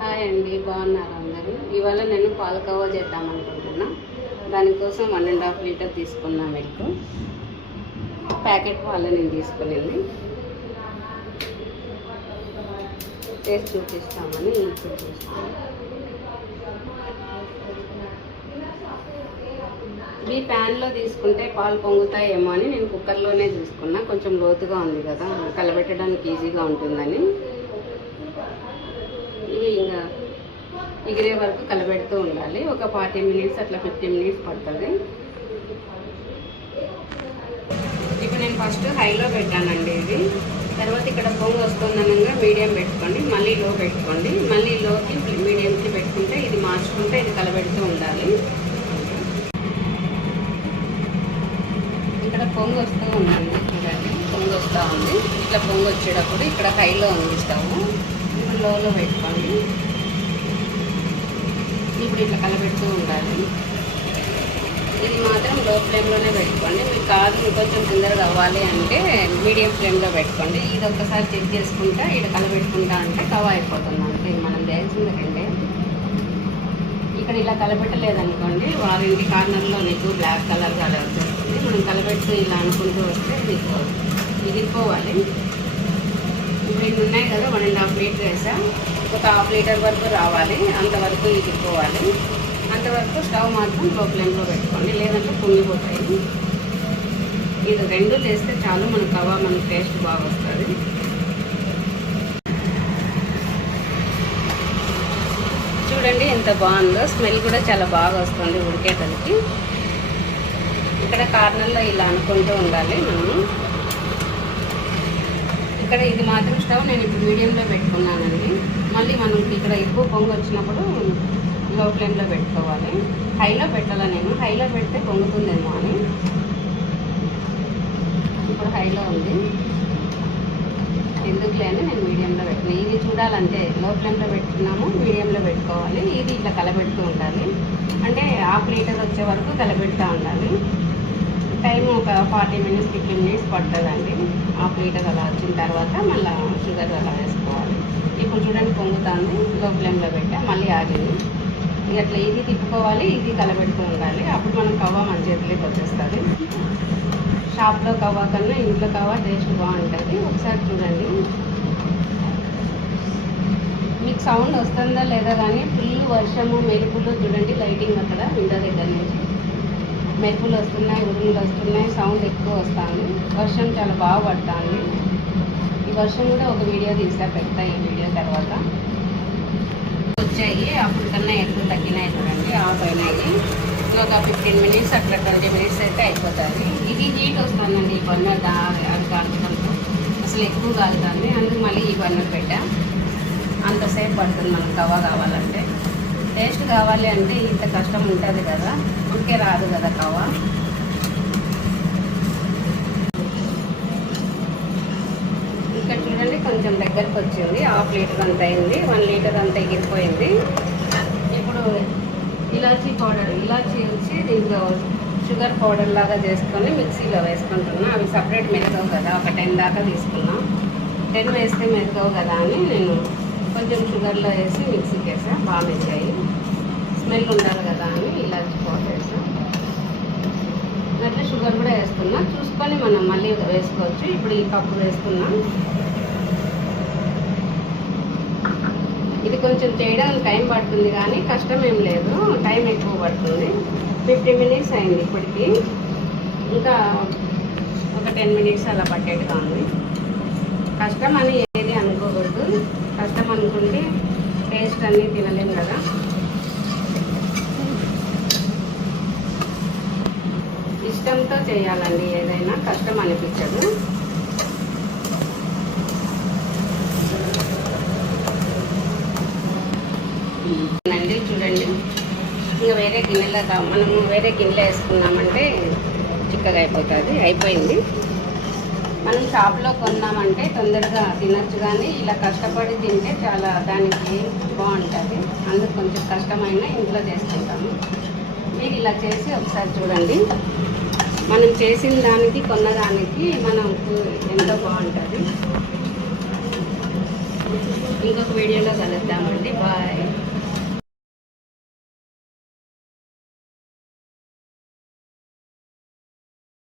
Hi అండి, బాగున్నారు అందరూ. ఇవాళ నేను పాలకోవా చేద్దామనుకుంటున్నా. దానికోసం 1.5 లీటర్ తీసుకున్నా మిల్క్. ప్యాకెట్ పాలు నేను తీసుకునేది. టేస్ట్ చూపిస్తామని ఇప్పుడు చూస్తాను. ఈ ప్యాన్లో తీసుకుంటే పాలు పొంగుతాయేమో అని నేను కుక్కర్లోనే తీసుకున్నా. కొంచెం లోతుగా ఉంది కదా, కలబెట్టడానికి ఈజీగా ఉంటుందని. ఇవి ఇంకా ఎగిరే వరకు కలబెడుతూ ఉండాలి. ఒక 40 మినిట్స్ అట్లా 50 మినిట్స్ పడుతుంది. ఇప్పుడు నేను ఫస్ట్ హైలో పెట్టానండి ఇది. తర్వాత ఇక్కడ పొంగు వస్తుందనగా మీడియం పెట్టుకోండి, మళ్ళీ లో పెట్టుకోండి, మళ్ళీ లోకి మీడియంకి పెట్టుకుంటే ఇది మార్చుకుంటే ఇది కలబెడుతూ ఉండాలి. ఇక్కడ పొంగు వస్తూ ఉందండి, చూడండి పొంగు వస్తూ ఉంది. ఇట్లా పొంగు వచ్చేటప్పుడు ఇక్కడ హైలో ఉంది స్టవ్, ఇప్పుడు లోలో పెట్టుకోండి. ఇప్పుడు ఇట్లా కలబెడుతూ ఉండాలి. ఇది మాత్రం లో ఫ్లేమ్లోనే పెట్టుకోండి. మీకు కాదు ఇంకొంచెం తొందరగా అవ్వాలి అంటే మీడియం ఫ్లేమ్లో పెట్టుకోండి. ఇది ఒక్కసారి చెక్ చేసుకుంటా ఇక్కడ కలబెట్టుకుంటా అంటే కవర్ అయిపోతుంది. అంతే, మనం చేయాల్సింది రెండే. ఇక్కడ ఇలా కలబెట్టలేదనుకోండి, వారింటి కార్నర్లో నీకు బ్లాక్ కలర్ అలా వచ్చేస్తుంది. మనం కలబెట్టు ఇలా అనుకుంటూ వస్తే మీకు ఎగిరిపోవాలి. ఇప్పుడు ఉన్నాయి కదా, 1.5 లీటర్ వేసా, ఒక 1/2 లీటర్ వరకు రావాలి, అంతవరకు ఎగిరిపోవాలి. అంతవరకు స్టవ్ మాత్రం లో ఫ్లేమ్లో పెట్టుకోండి, లేదంటే పొంగిపోతాయి. ఇది రెండు చేస్తే చాలు, మన కవా మన టేస్ట్ బాగా వస్తుంది. చూడండి ఎంత బాగుందో, స్మెల్ కూడా చాలా బాగా వస్తుంది ఉడికేటరికి. ఇక్కడ కార్నర్లో ఇలా అనుకుంటూ ఉండాలి మనము. ఇక్కడ ఇది మాత్రం స్టవ్ నేను ఇప్పుడు మీడియంలో పెట్టుకున్నానండి. మళ్ళీ మనం ఇక్కడ ఎక్కువ పొంగు వచ్చినప్పుడు లో ఫ్లేమ్లో పెట్టుకోవాలి. హైలో పెట్టాలా, నేను హైలో పెడితే పొంగుతుందేమో అని. ఇప్పుడు హైలో ఉంది, ఎందుకులే అని నేను మీడియంలో పెట్టినా. ఇది చూడాలంటే లో ఫ్లేమ్లో పెట్టుకున్నాము, మీడియంలో పెట్టుకోవాలి. ఇది ఇట్లా కలబెడుతూ ఉండాలి, అంటే 1/2 లీటర్ వచ్చే వరకు కలబెడుతూ ఉండాలి. టైం ఒక 40 మినిట్స్ 50 మినిట్స్ పడుతుందండి. 1/2 లీటర్ అలా వచ్చిన తర్వాత మళ్ళీ షుగర్ అలా వేసుకోవాలి. ఇప్పుడు చూడండి పొంగుతుంది, లో ఫ్లేమ్లో పెట్టా, మళ్ళీ ఆగింది. అట్లా ఇది తిప్పుకోవాలి, ఇది కలబెడుతూ ఉండాలి. అప్పుడు మనం కవ్వ మన చేతిలోకి వచ్చేస్తుంది. షాప్లో కవ్వ కన్నా ఇంట్లో కవ్వ టేస్ట్ బాగుంటుంది. ఒకసారి చూడండి. మీకు సౌండ్ వస్తుందా లేదా కానీ ఫుల్ వర్షము, మెరుపులు చూడండి, లైటింగ్ అక్కడ విండో దగ్గర నుంచి మెరుపులు వస్తున్నాయి, ఉరుములు వస్తున్నాయి, సౌండ్ ఎక్కువ వస్తుంది. వర్షం చాలా బాగా పడుతుంది. ఈ వర్షం కూడా ఒక వీడియో తీసా, పెడతా ఈ వీడియో తర్వాత. వచ్చాయి అప్పుడు కన్నా ఎక్కువ తగ్గినాయి చూడండి, ఆఫ్ అయినాయి. ఒక 15 మినిట్స్ అట్లా 20 మినిట్స్ అయితే అయిపోతుంది. ఇది హీట్ వస్తుందండి, ఈ బర్నర్ అది కాల్చడంతో అసలు ఎక్కువ కాలుతుంది. అందుకు మళ్ళీ ఈ బర్నర్ పెట్టా. అంతసేపు పడుతుంది మనకు కవ్వ కావాలంటే. టేస్ట్ కావాలి అంటే ఇంత కష్టం ఉంటుంది కదా, ఉడికే రాదు కదా కవ్వ. ఇక్కడ చూడండి కొంచెం దగ్గరకు వచ్చింది, 1/2 లీటర్ అంత అయింది, 1 లీటర్ అంత ఎగిరిపోయింది. ఇప్పుడు ఇలాచీ పౌడర్, ఇలాచీ వచ్చి దీంట్లో షుగర్ పౌడర్ లాగా చేసుకొని మిక్సీలో వేసుకుంటున్నా. అవి సపరేట్ మెదగవు కదా, ఒక 10 దాకా తీసుకున్నా. 10 వేస్తే మెదగవు కదా అని నేను కొంచెం షుగర్లో వేసి మిక్సీకి వేసా, బాగా మెచ్చాయి. స్మెల్ ఉండాలి కదా అని ఇలాచీ పౌడర్ వేసా. అట్లా షుగర్ కూడా వేస్తున్నా, చూసుకొని మనం మళ్ళీ వేసుకోవచ్చు. ఇప్పుడు ఈ కప్పు వేసుకున్నా. ఇది కొంచెం చేయడానికి టైం పడుతుంది కానీ కష్టం ఏం లేదు, టైం ఎక్కువ పడుతుంది. 50 మినిట్స్ అయింది ఇప్పటికి, ఇంకా ఒక 10 మినిట్స్ అలా పట్టేట్టుగా ఉంది. కష్టం అని ఏది అనుకోకూడదు, కష్టం అనుకుంటే టేస్ట్ అన్నీ తినలేం కదా. ఇష్టంతో చేయాలండి, ఏదైనా కష్టం అనిపించదు. అండి చూడండి, ఇంకా వేరే గిన్నెలో మనము వేరే గిన్నెలో వేసుకున్నామంటే చిక్కగా అయిపోయింది. మనం షాప్లో కొన్నామంటే తొందరగా తినచ్చు, కానీ ఇలా కష్టపడి తింటే చాలా దానికి బాగుంటుంది. అందుకు కొంచెం కష్టమైన ఇంట్లో చేసుకుంటాము. మీరు ఇలా చేసి ఒకసారి చూడండి, మనం చేసిన దానికి కొన్నదానికి మనకు ఎంతో బాగుంటుంది. ఇంకొక వీడియోలో కలుద్దామండి.